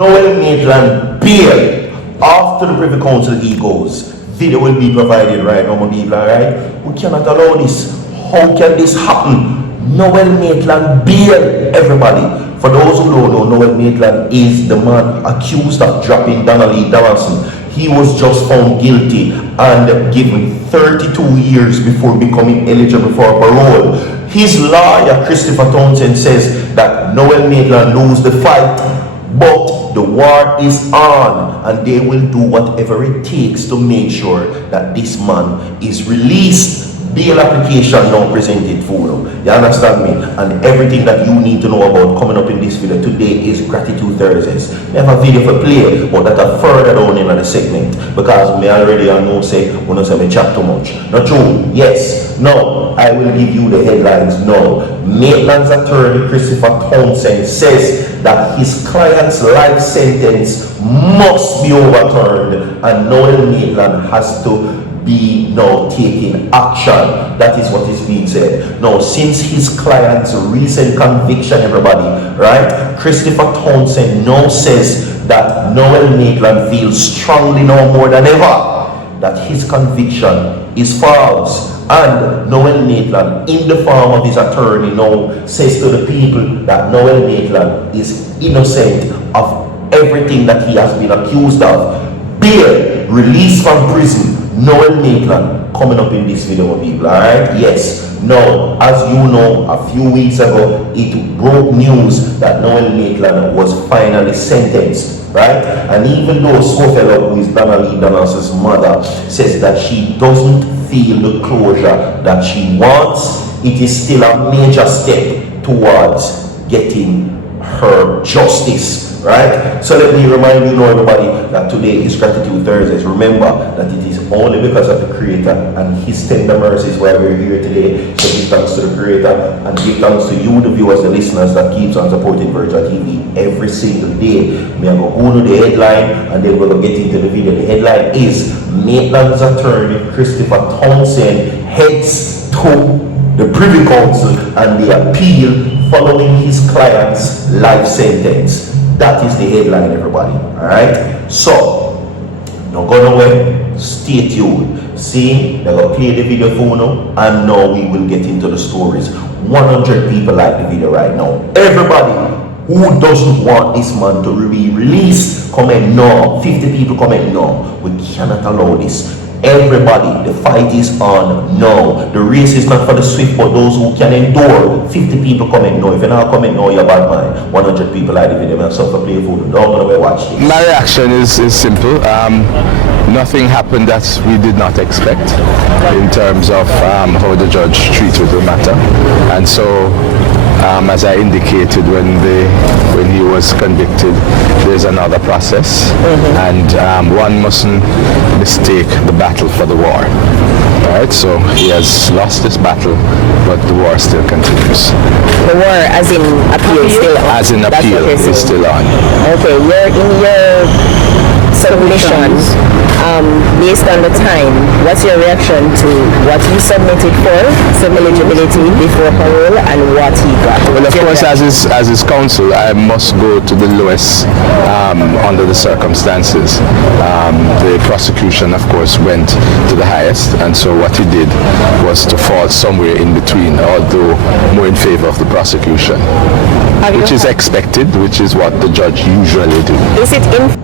NOEL Maitland bail after the Privy Council he goes. Video will be provided right now, my people, alright? We cannot allow this. How can this happen? NOEL Maitland bail, everybody. For those who don't know, NOEL Maitland is the man accused of dropping Donna He was just found guilty and given 32 years before becoming eligible for parole. His lawyer, Christopher Townsend, says that NOEL Maitland lose the fight, but the war is on and they will do whatever it takes to make sure that this man is released. Bail application now presented for you. You understand me? And everything that you need to know about coming up in this video today is Gratitude Thursdays. We have a video for play, but that are further down in the segment because me already I know say when I say me chat too much. Not true? Yes. No. I will give you the headlines now. Maitland's attorney Christopher Townsend says that his client's life sentence must be overturned and NOEL Maitland has to be now taking action. That is what is being said. Now, since his client's recent conviction, everybody, right? Christopher Townsend now says that NOEL Maitland feels strongly now more than ever that his conviction is false. And NOEL Maitland, in the form of his attorney, now says to the people that NOEL Maitland is innocent of everything that he has been accused of. Bail, release from prison. NOEL Maitland coming up in this video, people, alright? Yes. Now, as you know, a few weeks ago, it broke news that NOEL Maitland was finally sentenced, right? And even though Sofella, who is Donna's mother, says that she doesn't feel the closure that she wants, it is still a major step towards getting her justice. Right? So let me remind you, everybody, that today is Gratitude Thursdays. Remember that it is only because of the Creator and His tender mercies why we're here today. So give thanks to the Creator and give thanks to you, the viewers, the listeners that keeps on supporting Virtual TV every single day. We are going to go to the headline and then we're going to get into the video. The headline is Maitland's attorney Christopher Townsend heads to the Privy Council and the appeal following his client's life sentence. That is the headline, everybody. Alright? So, don't go nowhere. Stay tuned. See, they're going to play the video for now, and now we will get into the stories. 100 people like the video right now. Everybody who doesn't want this man to be released, comment no. 50 people comment no. We cannot allow this. Everybody, the fight is on. No, the race is not for the swift, but those who can endure. 50 people comment no. If you're not comment no, you're bad man. 100 people like the video and suffer play food. Don't go away, watch this. My reaction is simple. Nothing happened that we did not expect in terms of how the judge treated the matter, and so as I indicated when he was convicted, there's another process, and one mustn't mistake the battle for the war. Alright, so he has lost this battle, but the war still continues. The war, as in appeal, is still on. As in appeal, is still on. Okay, you're in your submissions. Based on the time, what's your reaction to what he submitted for, some eligibility before parole, and what he got? Well, of course, as his counsel, I must go to the lowest under the circumstances. The prosecution, of course, went to the highest, and so what he did was to fall somewhere in between, although more in favor of the prosecution, which is expected, which is what the judge usually do. Is it in?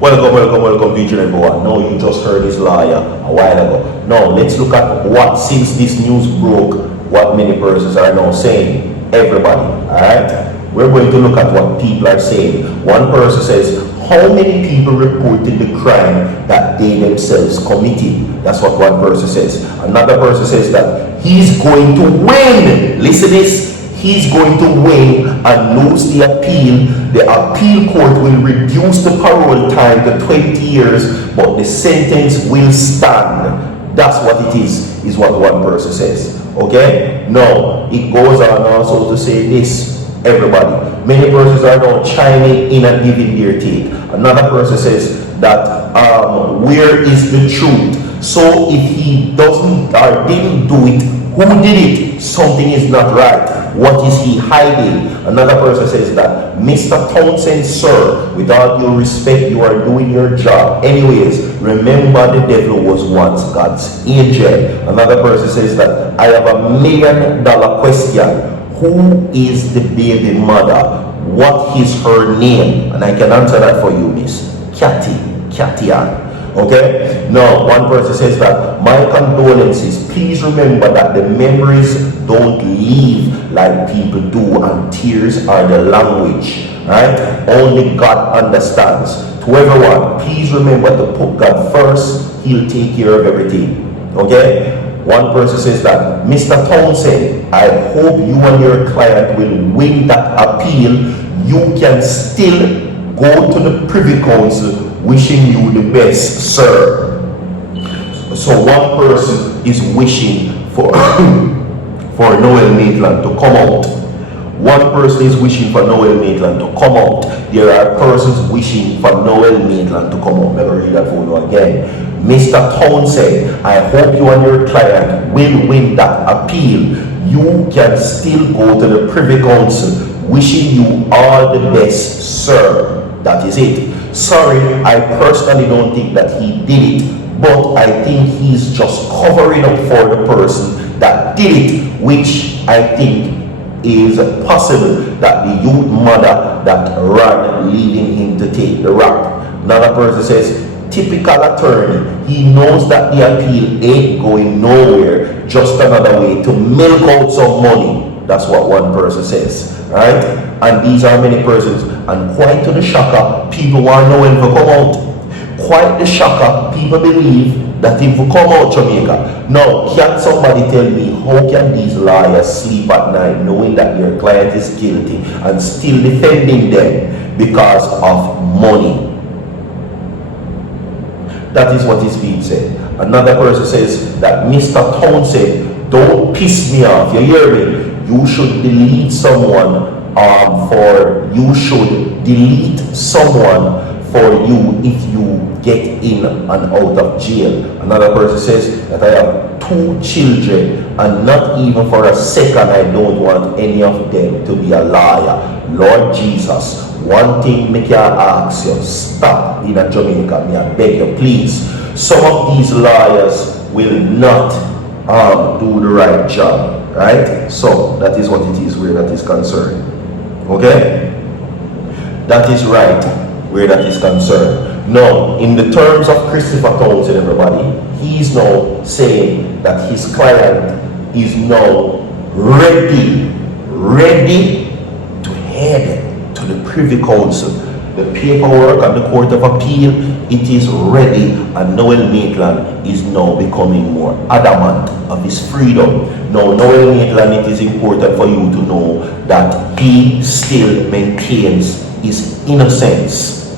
Welcome, Vision everyone. Now you just heard his lawyer a while ago. Now let's look at what, since this news broke, what many persons are now saying. Everybody, alright? We're going to look at what people are saying. One person says, how many people reported the crime that they themselves committed? That's what one person says. Another person says that he's going to win. Listen to this. He's going to win and lose the appeal. The appeal court will reduce the parole time to 20 years, but the sentence will stand. That's what it is what one person says. Okay? Now, it goes on also to say this, everybody. Many persons are now chiming in and giving their take. Another person says that, where is the truth? So if he doesn't or didn't do it, who did it? Something is not right. What is he hiding? Another person says that, Mr. Townsend, sir, with all due respect, you are doing your job. Anyways, remember the devil was once God's angel. Another person says that, I have $1 million question. Who is the baby mother? What is her name? And I can answer that for you, Miss Cathy Ann. Okay? Now, one person says that, my condolences. Please remember that the memories don't leave like people do, and tears are the language. Right? Only God understands. To everyone, please remember to put God first. He'll take care of everything. Okay? One person says that, Mr. Townsend, I hope you and your client will win that appeal. You can still go to the Privy Council. Wishing you the best, sir. So one person is wishing for Noel Maitland to come out. One person is wishing for Noel Maitland to come out. There are persons wishing for Noel Maitland to come out. Let me read that for you again. Mr. Townsend, I hope you and your client will win that appeal. You can still go to the Privy Council. Wishing you all the best, sir. That is it. Sorry, I personally don't think that he did it, but I think he's just covering up for the person that did it, which I think is possible that the youth mother that ran leading him to take the rock. Another person says, typical attorney, he knows that the appeal ain't going nowhere, just another way to milk out some money. That's what one person says, right? And these are many persons, and quite to the shocker, people want to know when to come out. Quite the shocker, people believe that if we come out Jamaica. Now, can somebody tell me how can these lawyers sleep at night knowing that their client is guilty and still defending them because of money? That is what is being said. Another person says that, Mr. Townsend, don't piss me off. You hear me? You should delete someone for you if you get in and out of jail. Another person says that I have 2 children and not even for a second I don't want any of them to be a liar. Lord Jesus, one thing me can ask you, stop in a Jamaica, me I beg you please. Some of these liars will not do the right job. Right? So that is what it is where that is concerned. Okay? That is right where that is concerned. Now, in the terms of Christopher Townsend, everybody, he is now saying that his client is now ready to head to the Privy Council. The paperwork and the Court of Appeal, it is ready, and Noel Maitland is now becoming more adamant of his freedom. Now, Noel Maitland, it is important for you to know that he still maintains his innocence.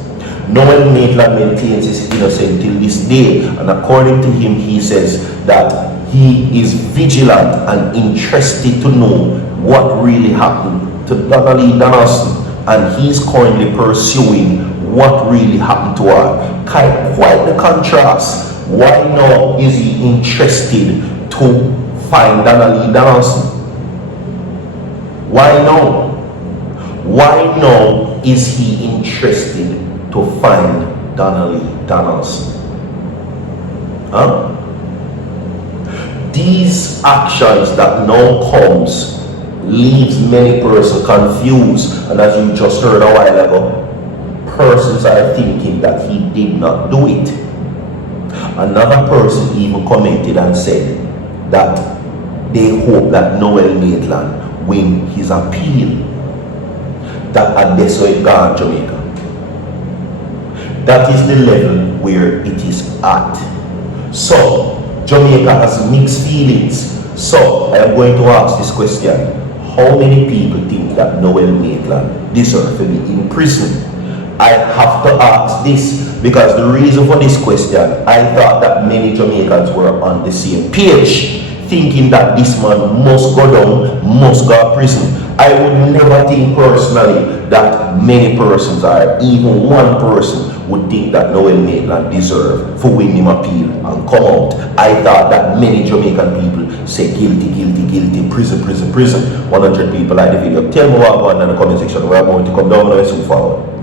Noel Maitland maintains his innocence till this day, and according to him, he says that he is vigilant and interested to know what really happened to Donna, and he's currently pursuing what really happened to her. Quite the contrast. Why now is he interested to find Donna Donaldson? Why now? Why now is he interested to find Donna Donaldson? Huh? These actions that now comes leaves many persons confused, and as you just heard a while ago, persons are thinking that he did not do it. Another person even commented and said that they hope that Noel Maitland win his appeal, that at this way gone Jamaica. That is the level where it is at. So Jamaica has mixed feelings. So I am going to ask this question. How many people think that Noel Maitland deserves to be in prison? I have to ask this because the reason for this question, I thought that many Jamaicans were on the same page, thinking that this man must go down, must go to prison. I would never think personally that many persons, or even one person, would think that Noel Maitland deserved for winning him appeal and come out. I thought that many Jamaican people say guilty, guilty, guilty, prison, prison, prison. 100 people like the video. Tell me what about in the comment section. We're going to come down and so forward.